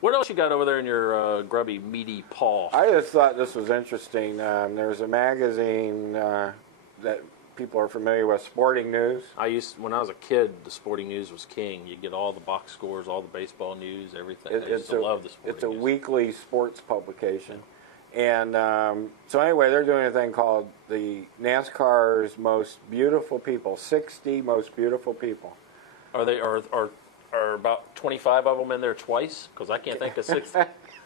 What else you got over there in your grubby, meaty paw? I just thought this was interesting. There's a magazine that people are familiar with, Sporting News. When I was a kid, the Sporting News was king. You get all the box scores, all the baseball news, everything. I used to love the Sporting News. It's a weekly sports publication. And so anyway, they're doing a thing called the NASCAR's Most Beautiful People, 60 Most Beautiful People. Are they are about 25 of them in there twice? Because I can't think of 60.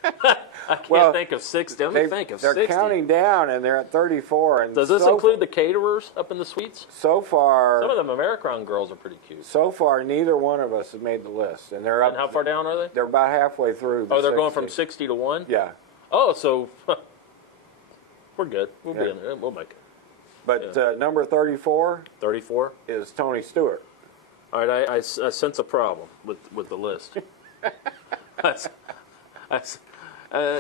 I can't think of 60. Let me think of 60. They're counting down, and they're at 34. And does this include the caterers up in the suites? So far, some of them Americron girls are pretty cute. So far, neither one of us has made the list, and they're up. And how far down are they? They're about halfway through. They're going from 60 to 1. Yeah. Oh, so we're good. We'll be in there. We'll make it. But number 34. 34 is Tony Stewart. All right, I sense a problem with the list. I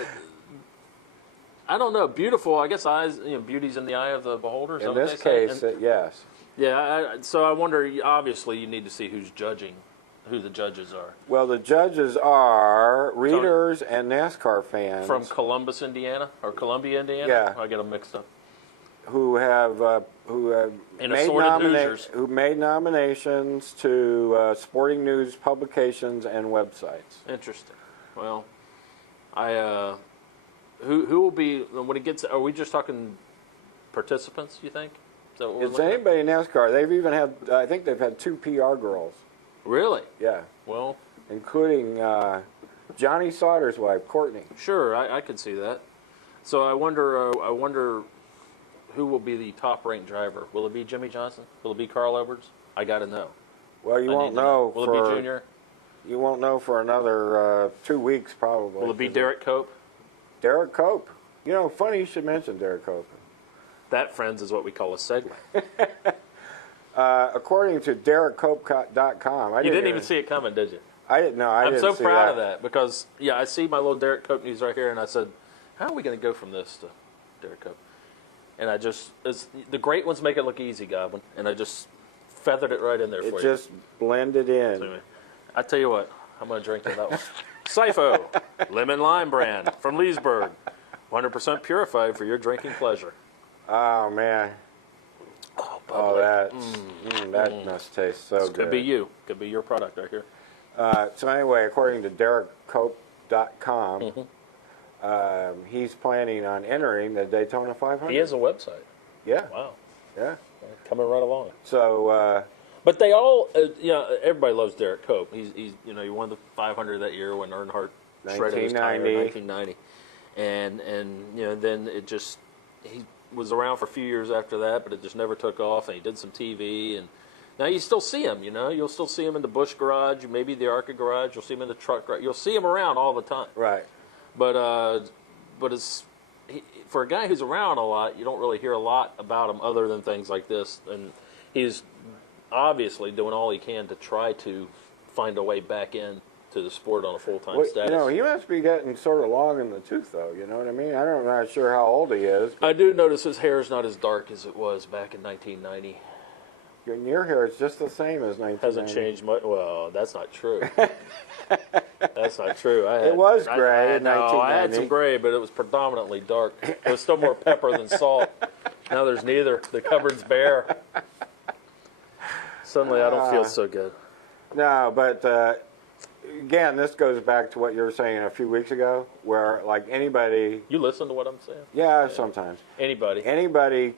don't know. Beautiful, I guess eyes. Beauty's in the eye of the beholder. In this case, yes. Yeah. So I wonder. Obviously, you need to see who's judging, who the judges are. Well, the judges are readers and NASCAR fans from Columbus, Indiana, or Columbia, Indiana. Yeah, I get them mixed up. Who made nominations to Sporting News publications and websites. Interesting. Well, who will be when it gets? Are we just talking participants? You think? It's anybody in NASCAR. They've even had. I think they've had 2 PR girls. Really? Yeah. Well, including Johnny Sauter's wife, Courtney. Sure, I could see that. So I wonder. Who will be the top-ranked driver? Will it be Jimmy Johnson? Will it be Carl Edwards? I got to know. Well, you won't know. Will it be Junior? You won't know for another 2 weeks, probably. Will it be Derek Cope? Derek Cope. Funny you should mention Derek Cope. That, friends, is what we call a segue. According to DerekCope.com. You didn't even see it coming, did you? I didn't know. I'm so proud of that because, I see my little Derek Cope news right here, and I said, how are we going to go from this to Derek Cope? And the great ones make it look easy, Godwin. And I just feathered it right in there for you. It just blended in. So anyway, I tell you what, I'm going to drink to that one. Sifo, lemon lime brand from Leesburg. 100% purified for your drinking pleasure. Oh, man. Oh, that must taste so good. Could be you. Could be your product right here. So anyway, according to DerekCope.com, he's planning on entering the Daytona 500. He has a website. Yeah. Wow. Yeah. Coming right along. So. But they all, everybody loves Derek Cope. He's he won the 500 that year when Earnhardt shredded his tire in 1990, and then it just he was around for a few years after that, but it just never took off. And he did some TV, and now you still see him. You'll still see him in the Busch garage, maybe the ARCA garage. You'll see him in the truck garage. You'll see him around all the time. Right. But for a guy who's around a lot, you don't really hear a lot about him other than things like this. And he's obviously doing all he can to try to find a way back in to the sport on a full-time status. He must be getting sort of long in the tooth, though. You know what I mean? I'm not sure how old he is. I do notice his hair is not as dark as it was back in 1990. Your hair is just the same as 1990. Hasn't changed much. Well, that's not true. That's not true. It was gray in 1990. I had some gray, but it was predominantly dark. It was still more pepper than salt. Now there's neither. The cupboard's bare. Suddenly I don't feel so good. No, but again, this goes back to what you were saying a few weeks ago, where like anybody. You listen to what I'm saying? Yeah, sometimes. Anybody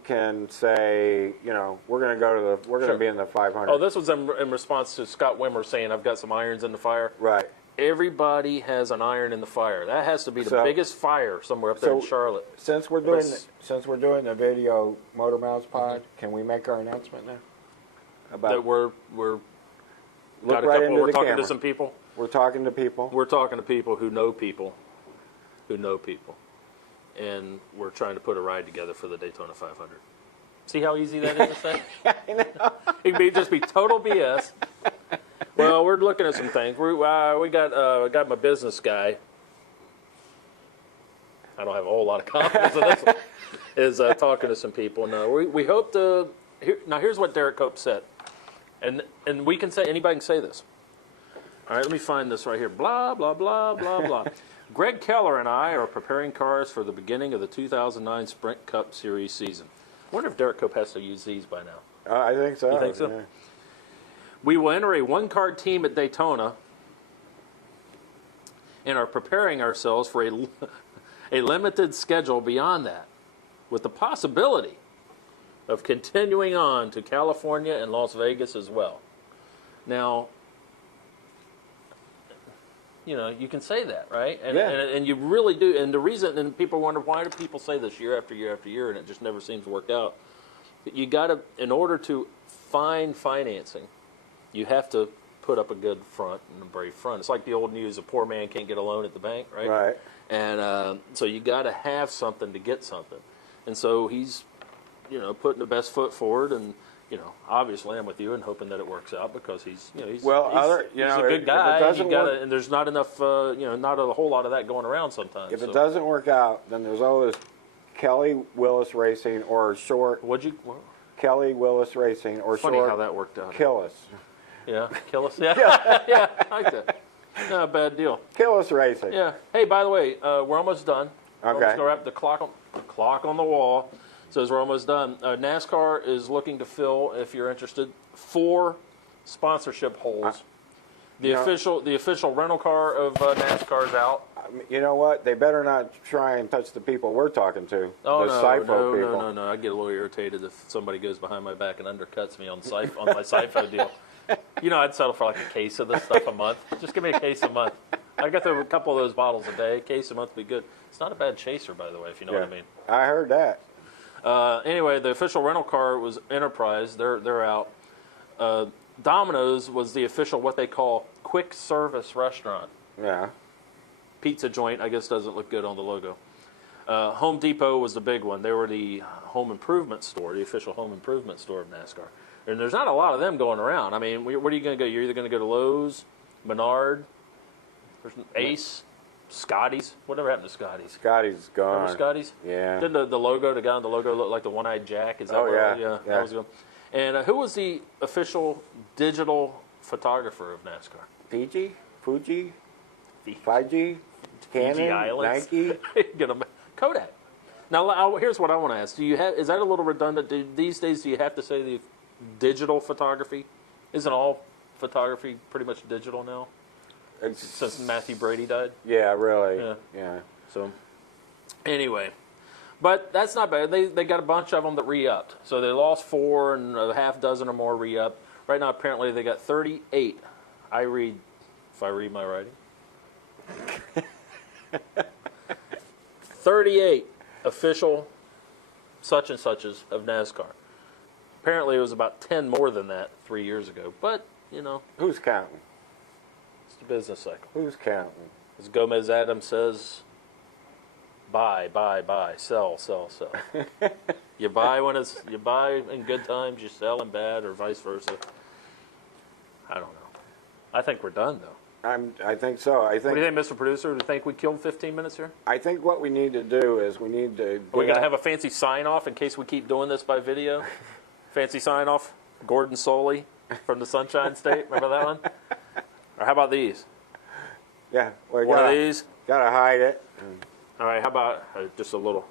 can say, we're going to be in the 500. Oh, this was in response to Scott Wimmer saying, "I've got some irons in the fire." Right. Everybody has an iron in the fire. That has to be the biggest fire somewhere up there in Charlotte. Since we're doing the video Motormouths pod, can we make our announcement now? About that we're talking to some people. We're talking to people. We're talking to people who know people, and we're trying to put a ride together for the Daytona 500. See how easy that is to say? I know. It'd just be total BS. Well, we're looking at some things. We got my business guy. I don't have a whole lot of confidence in this one. Is talking to some people. No, we hope to. Now, here's what Derek Cope said, and we can say anybody can say this. All right, let me find this right here. Blah, blah, blah, blah, blah. Greg Keller and I are preparing cars for the beginning of the 2009 Sprint Cup Series season. I wonder if Derek Cope has to use these by now. I think so. You think so? Yeah. We will enter a one-car team at Daytona and are preparing ourselves for a limited schedule beyond that, with the possibility of continuing on to California and Las Vegas as well. Now, you know, you can say that, right? And, yeah. and you really do. And the reason, and people wonder, why do people say this year after year after year, and it just never seems to work out? You got to, in order to find financing, you have to put up a good front and a brave front. It's like the old news: a poor man can't get a loan at the bank, right? Right. And so you got to have something to get something. And so he's, you know, putting the best foot forward, and you know, obviously I'm with you and hoping that it works out, because he's, you know, he's a good guy. And there's not enough, you know, not a whole lot of that going around sometimes. If it doesn't work out, then there's always Kelly Willis Racing or short. Kelly Willis Racing or funny short. How that worked out. Killis. Yeah, Killis. Yeah, yeah, I like that. Not a bad deal. Killis Racing. Yeah. Hey, by the way, we're almost done. Okay. We're almost gonna wrap the clock on the wall says we're almost done. NASCAR is looking to fill, if you're interested, 4 sponsorship holes. The official rental car of NASCAR is out. You know what? They better not try and touch the people we're talking to. Oh, the SIFO people. No. I get a little irritated if somebody goes behind my back and undercuts me on my SIFO deal. You know, I'd settle for like a case of this stuff a month. Just give me a case a month. I got a couple of those bottles a day. A case a month would be good. It's not a bad chaser, by the way, if you know what I mean. I heard that. Anyway, the official rental car was Enterprise. They're out. Domino's was the official, what they call, quick service restaurant. Yeah. Pizza joint, I guess, doesn't look good on the logo. Home Depot was the big one. They were the home improvement store, the official home improvement store of NASCAR. And there's not a lot of them going around. I mean, where are you going to go? You're either going to go to Lowe's, Menard, there's an Ace, Scotty's. Whatever happened to Scotty's? Scotty's gone. Remember Scotty's? Yeah. Didn't the logo, the guy on the logo look like the one-eyed Jack? Is that yeah. That was good. And who was the official digital photographer of NASCAR? Fuji, Canon, Islands. Nike, Kodak. Now, here's what I want to ask: is that a little redundant? These days, do you have to say the digital photography? Isn't all photography pretty much digital now? Since Matthew Brady died? Yeah, really. Yeah. So, anyway, but that's not bad. They got a bunch of them that re-upped. So they lost 4 and a half dozen or more re-upped. Right now, apparently, they got 38. If I read my writing. 38 official such and suches of NASCAR. Apparently, it was about 10 more than that 3 years ago. But, you know. Who's counting? It's the business cycle. Who's counting? As Gomez Adams says, buy, sell. You buy in good times, you sell in bad, or vice versa. I don't know. I think we're done, though. I think so. What do you think, Mr. Producer? Do you think we killed 15 minutes here? I think what we need to do is we need to... Are we going to have a fancy sign-off in case we keep doing this by video? Fancy sign-off? Gordon Soley from the Sunshine State. Remember that one? Or how about these? Yeah. Well, one of these? Got to hide it. All right, how about just a little?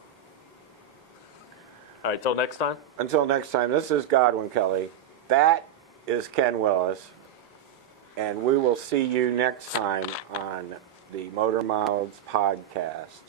All right, till next time? Until next time, this is Godwin Kelly. That is Ken Willis. And we will see you next time on the Motormouths podcast.